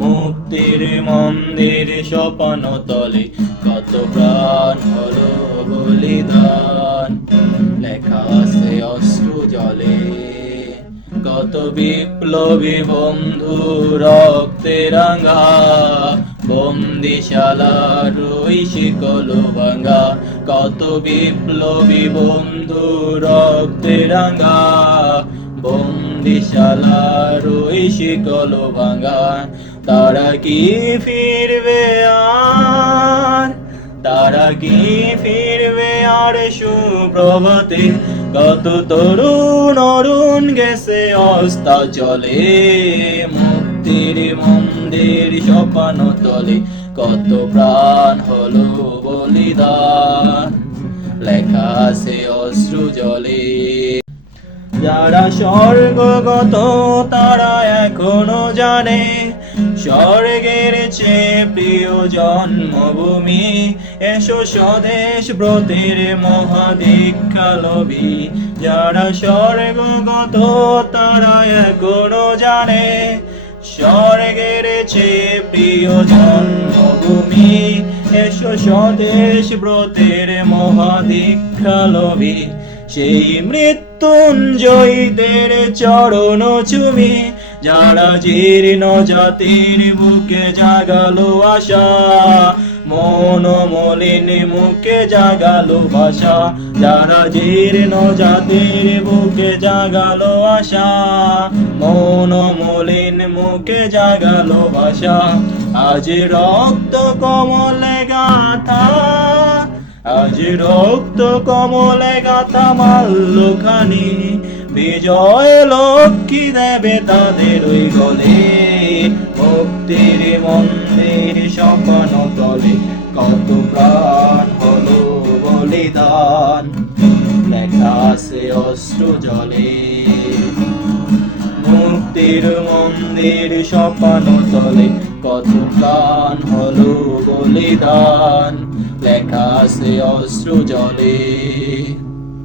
মুক্তির মন্দির স্বপ্ন তলে কত প্রাণ হলো বলিদান, লেখা আছে অশ্রু জলে। কত বিপ্লবী বন্ধু রক্তে রাঙা, বন্দিশালার ওই শিকল ভাঙা। কত বিপ্লবী বন্ধু রক্তে রাঙা, বন্দিশালার ওই শিকল ভাঙা। তারা কি ফিরবে আর, তারা কি ফিরবে আর সুপ্রভাতে? কত তরুণ অরুণ গেছে অস্তাচলে, মুক্তির মন্দির স্বপ্ন তলে কত প্রাণ হলো বলিদান, লেখা আছে অশ্রু জলে। যারা স্বর্গগত তারা এখনো জানে, স্বর্গের চেয়ে প্রিয় জন্মভূমি। এসো স্বদেশ ব্রতের মহাদীক্ষা লবি। যারা স্বর্গগত তারা এখনো জানে, স্বর্গের চেয়ে প্রিয় জন্মভূমি। এসো স্বদেশ ব্রতের মহাদীক্ষা লবি। সেই মৃত্যুঞ্জয়ীদের চরণ চুমি, যারা জীর্ণ জাতির বুকে জাগালো আশা, মন মলিন মুখে জাগালো ভাষা। যারা জীর্ণ জাতির বুকে জাগালো আশা, মন মলিন মুখে জাগালো ভাষা। আজ রক্ত কমলে গাথা, আজ রক্ত কমলে গাথা মাল্যখানি। বিজয় লক্ষ্মী দেবে তাদের ওই গলে, মুক্তির মন্দির স্বপ্ন তলে কত প্রাণ হলো বলিদান, লেখা আছে অশ্রু জলে। মুক্তির মন্দির স্বপ্ন তলে কত প্রাণ হলো বলিদান, লেখা আছে অশ্রু জলে।